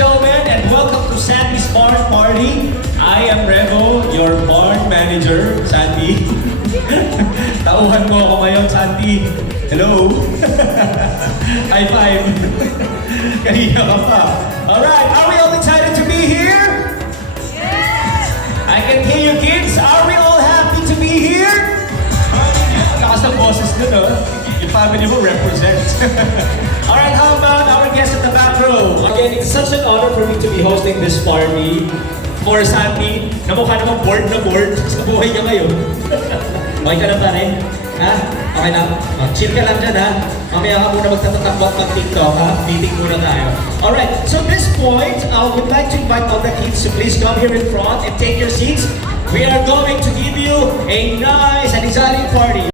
gentlemen, and welcome to Sandy's Barn Party. I am Revo, your barn manager, Sandy. Tauhan mo ako ngayon, Sandy. Hello. High five. Kanina ka pa. Alright, are we all excited to be here? Yes! I can hear you kids. Are we all happy to be here? Lakas ng boses dun, oh. Yung family mo represent. Alright, how about our guest at the back row? Again, it's such an honor for me to be hosting this party for Sandy, na mukha namang bored na bored sa buhay niya ngayon. Okay ka na pare? Ha? Okay na? Chill ka lang dyan ha? Mamaya ka muna magtatatakbo at mag-tiktok ha? Meeting muna tayo. Alright, so at this point, I would like to invite all the kids to please come here in front and take your seats. We are going to give you a nice and exciting party.